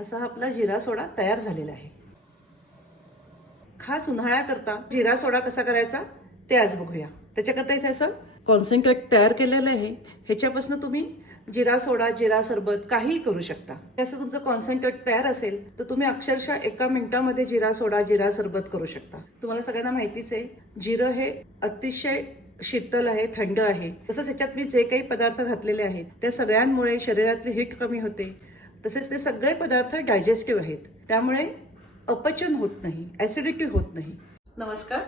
असा हा आपला जिरा सोडा तयार झालेला आहे. खास उन्हाळ्याकरता जिरा सोडा कसा करायचा ते आज बघूया. त्याच्याकरता इथे असं कॉन्सन्ट्रेट तयार केलेलं आहे. ह्याच्यापासून तुम्ही जिरा सोडा जिरा सरबत काहीही करू शकता. असं तुमचं कॉन्सन्ट्रेट तयार असेल तर तुम्ही अक्षरशः एका मिनिटामध्ये जिरा सोडा जिरा सरबत करू शकता. तुम्हाला सगळ्यांना माहितीच आहे जिरं हे अतिशय शीतल आहे थंड आहे. तसंच ह्याच्यात मी जे काही पदार्थ घातलेले आहेत त्या सगळ्यांमुळे शरीरातली हीट कमी होते. तसेच ते सगळे पदार्थ डायजेस्टिव्ह आहेत. त्यामुळे अपचन होत नाही ऍसिडिटी होत नाही. नमस्कार.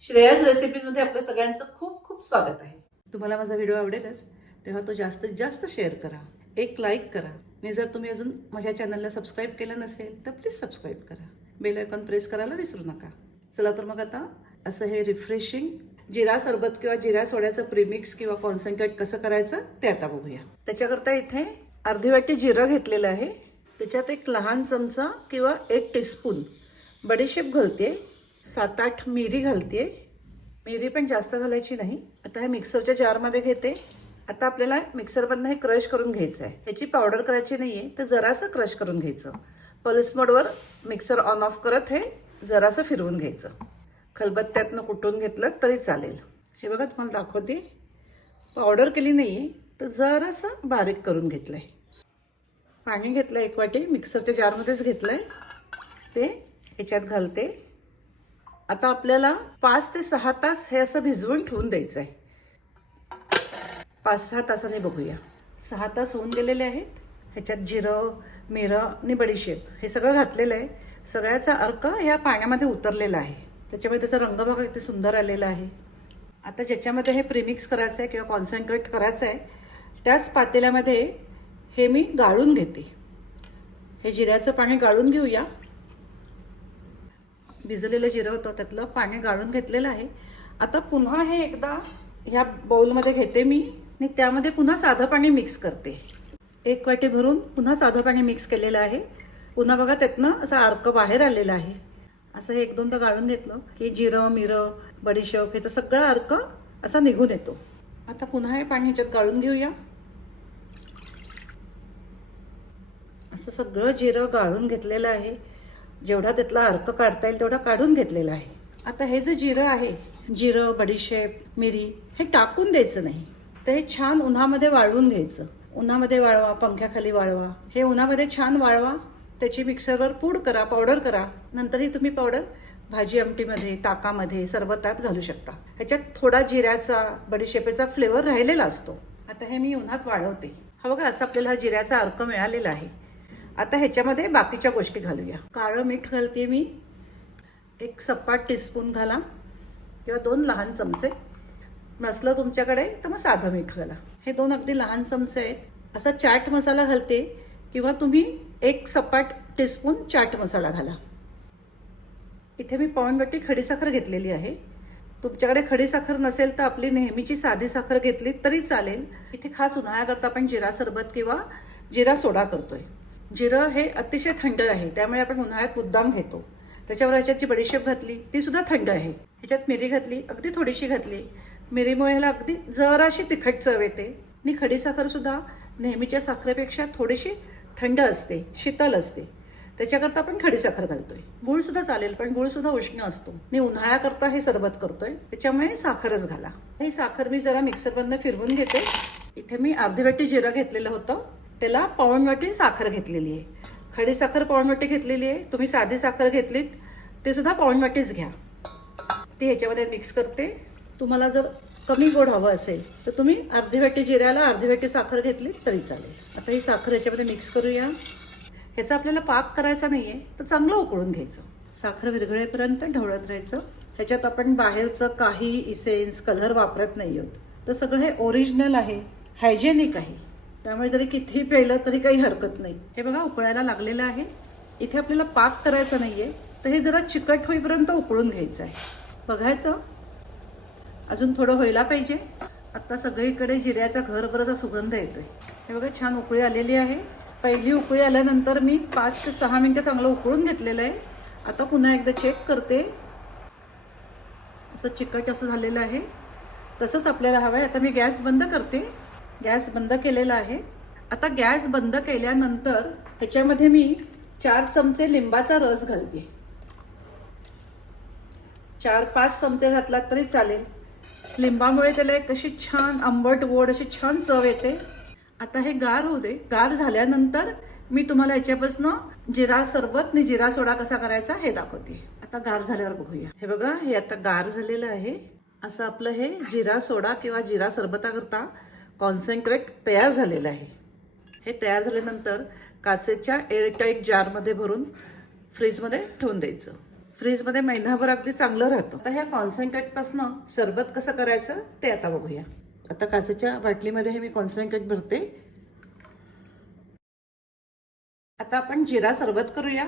श्रेयाज रेसिपीजमध्ये आपलं सगळ्यांचं खूप खूप स्वागत आहे. तुम्हाला माझा व्हिडिओ आवडेलच तेव्हा तो जास्तीत जास्त शेअर करा. एक लाईक करा. आणि जर तुम्ही अजून माझ्या चॅनलला सबस्क्राईब केलं नसेल तर प्लीज सबस्क्राईब करा. बेल आयकॉन प्रेस करायला विसरू नका. चला तर मग आता असं हे रिफ्रेशिंग जिरा सरबत किंवा जिरा सोड्याचं प्रीमिक्स किंवा कॉन्सन्ट्रेट कसं करायचं ते आता बघूया. त्याच्याकरता इथे अर्धी वाटी जिरं घेतलेलं आहे. त्याच्यात एक लहान चमचा किंवा एक टीस्पून बडीशेप घालते सात आठ मिरी घालते मिरी पण जास्त घालायची नाही. आता हे मिक्सरच्या जारमध्ये घेते. आता आपल्याला मिक्सरमधनं हे क्रश करून घ्यायचं आहे ह्याची पावडर करायची नाही आहे तर जरासं क्रश करून घ्यायचं. पल्स मोडवर मिक्सर ऑन ऑफ करत हे जरासं फिरवून घ्यायचं. खलबत्त्यातनं कुटून घेतलं तरी चालेल. हे बघा तुम्हाला दाखवते. पावडर केली नाही आहे तर जरासं बारीक करून घेतलं आहे पाणी घेतलं आहे एक वाटी मिक्सरच्या जारमध्येच घेतलं आहे ते ह्याच्यात घालते. आता आपल्याला पाच ते सहा तास हे असं भिजवून ठेवून द्यायचं आहे पाच सहा तासाने बघूया. सहा तास होऊन गेलेले आहेत. ह्याच्यात जिरं मिरं आणि बडीशेप हे सगळं घातलेलं आहे. सगळ्याचा अर्क ह्या पाण्यामध्ये उतरलेला आहे. त्याच्यामुळे त्याचा रंग बघा किती सुंदर आलेला आहे. आता ज्याच्यामध्ये हे प्रीमिक्स करायचं आहे किंवा कॉन्सन्ट्रेट करायचं आहे त्याच पातेल्यामध्ये हे मी गाळून घेते. हे जिऱ्याचं पाणी गाळून घेऊया. भिजलेलं जिरं होतं त्यातलं पाणी गाळून घेतलेलं आहे. आता पुन्हा हे एकदा ह्या बाऊलमध्ये घेते मी आणि त्यामध्ये पुन्हा साधं पाणी मिक्स करते. एक वाटी भरून पुन्हा साधं पाणी मिक्स केलेलं आहे. पुन्हा बघा त्यातनं असा अर्क बाहेर आलेलं आहे. असं हे एक दोनदा गाळून घेतलं की जिरं मिरं बडीशेप ह्याचा सगळा अर्क असा निघून येतो. आता पुन्हा हे पाणी ह्याच्यात गाळून घेऊया. असं सगळं जिरं गाळून घेतलेलं आहे. जेवढा त्यातला अर्क काढता येईल तेवढा काढून घेतलेला आहे. आता हे जे जिरं आहे जिरं बडीशेप मिरी हे टाकून द्यायचं नाही. तर हे छान उन्हामध्ये वाळवून घ्यायचं. उन्हामध्ये वाळवा पंख्याखाली वाळवा. हे उन्हामध्ये छान वाळवा. त्याची मिक्सरवर पूड करा पावडर करा. नंतरही तुम्ही पावडर भाजी आमटीमध्ये ताकामध्ये सरबतात घालू शकता. ह्याच्यात थोडा जिऱ्याचा बडीशेपेचा फ्लेवर राहिलेला असतो. आता हे मी उन्हात वाढवते हा बघा असं आपल्याला हा जिऱ्याचा अर्क मिळालेला आहे. आता ह्याच्यामध्ये बाकीच्या गोष्टी घालूया. काळं मीठ घालते मी. एक सपाट टीस्पून घाला. किंवा दोन लहान चमचे. नसलं तुमच्याकडे तर मग साधं मीठ घाला. हे दोन अगदी लहान चमचे आहेत. असा चाट मसाला घालते. किंवा तुम्ही एक सपाट टीस्पून चाट मसाला घाला. इथे मी पाऊणवाटी खडीसाखर घेतलेली आहे. तुमच्याकडे खडीसाखर नसेल तर आपली नेहमीची साधी साखर घेतली तरी चालेल. इथे खास उन्हाळ्याकरता आपण जिरा सरबत किंवा जिरा सोडा करतोय. जिरं हे अतिशय थंड आहे त्यामुळे आपण उन्हाळ्यात मुद्दाम घेतो. त्याच्यावर ह्याच्यात जी बडीशेप घातली ती सुद्धा थंड आहे. ह्याच्यात मिरी घातली अगदी थोडीशी घातली. मिरीमुळे ह्याला अगदी जराशी तिखट चव येते. आणि खडीसाखर सुद्धा नेहमीच्या साखरेपेक्षा थोडीशी थंड असते शीतल असते. त्याच्याकरता आपण खडीसाखर घालतोय. गुळसुद्धा चालेल पण गुळसुद्धा उष्ण असतो. मी उन्हाळ्याकरता हे सरबत करतोय. त्याच्यामुळे साखरच घाला. ही साखर मी जरा मिक्सरमधनं फिरवून घेते. इथे मी अर्धी वाटी जिरं घेतलेलं होतं. त्याला पाऊण वाटी साखर घेतलेली आहे. खडी साखर पाऊण वाटी घेतलेली आहे. तुम्ही साधी साखर घेतलीत ते सुद्धा पाऊण वाटीच घ्या. ती ह्याच्यामध्ये मिक्स करते. तुम्हाला जर कमी गोड हवं असेल तर तुम्ही अर्धी वाटी जिऱ्याला अर्धी वाटी साखर घेतली तरी चालेल. आता ही साखर याच्यामध्ये मिक्स करूया. ह्याचा आपल्याला पाक करायचा नाही आहे तर चांगलं उकळून घ्यायचं. साखर विरघळेपर्यंत ढवळत राहायचं. ह्याच्यात आपण बाहेरचं काही इसेन्स कलर वापरत नाही आहोत. तर सगळं हे ओरिजिनल आहे हायजेनिक आहे. त्यामुळे जरी कितीही प्यायलं तरी काही हरकत नाही. हे बघा उकळायला लागलेलं आहे. इथे आपल्याला पाक करायचा नाही आहे तर हे जरा चिकट होईपर्यंत उकळून घ्यायचं आहे. बघायचं? अजून थोडं व्हायला पाहिजे. आत्ता सगळीकडे जिऱ्याचा घरभराचा सुगंध येतोय. हे बघा छान उकळी आलेली आहे. पहिली उकळी आल्यानंतर मी पाच ते सहा मिनटं चांगलं उकळून घेतलेलं आहे. आता पुन्हा एकदा चेक करते. असं चिकट असं झालेलं आहे. तसंच आपल्याला हवं आहे आता मी गॅस बंद करते. गॅस बंद केलेला आहे. आता गॅस बंद केल्यानंतर ह्याच्यामध्ये मी चार चमचे लिंबाचा रस घालते. चार पाच चमचे घातलात तरी चालेल. लिंबामुळे त्याला एक अशी छान आंबट गोड अशी छान चव येते. आता हे गार होऊ दे. गार झाल्यानंतर मी तुम्हाला याच्यापासनं जिरा सरबत आणि जिरा सोडा कसा करायचा हे दाखवते. आता गार झाल्यावर बघूया. हे बघा हे आता गार झालेलं आहे. असं आपलं हे जिरा सोडा किंवा जिरा सरबताकरता कॉन्सन्ट्रेट तयार झालेलं आहे. हे तयार झाल्यानंतर काचेच्या एअरटाईट जारमध्ये भरून फ्रीजमध्ये ठेवून द्यायचं. फ्रीजमध्ये महिनाभर अगदी चांगलं राहतं. आता ह्या कॉन्सन्ट्रेटपासनं सरबत कसं करायचं ते आता बघूया. आता काचेच्या बाटलीमध्ये हे मी कॉन्सन्ट्रेट भरते. आता आपण जिरा सरबत करूया.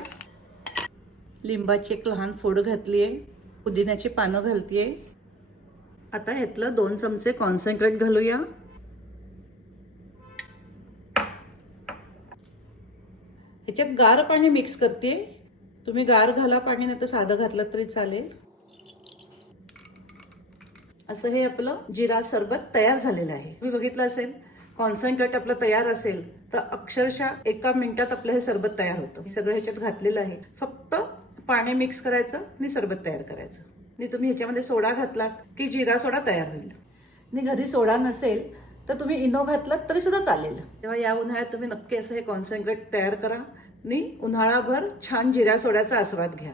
लिंबाची एक लहान फोड घातली आहे पुदिन्याची पानं घालतीये. आता ह्यातलं दोन चमचे कॉन्सन्ट्रेट घालूया. ह्याच्यात गार पाणी मिक्स करते तुम्ही गार घाला पाणी नाही तर साधं घातलं तरी चालेल. असं हे आपलं जिरा सरबत तयार झालेलं आहे. तुम्ही बघितलं असेल कॉन्सन्ट्रेट आपलं तयार असेल तर अक्षरशः एका मिनिटात आपलं हे सरबत तयार होतं. सगळं ह्याच्यात घातलेलं आहे. फक्त पाणी मिक्स करायचं आणि सरबत तयार करायचं. आणि तुम्ही ह्याच्यामध्ये सोडा घातलात की जिरा सोडा तयार होईल. आणि घरी सोडा नसेल तर तुम्ही इनो घातलात तरी सुद्धा चालेल. तेव्हा या उन्हाळ्यात तुम्ही नक्की असं हे कॉन्सन्ट्रेट तयार करा. आणि उन्हाळाभर छान जिरा सोड्याचा आस्वाद घ्या.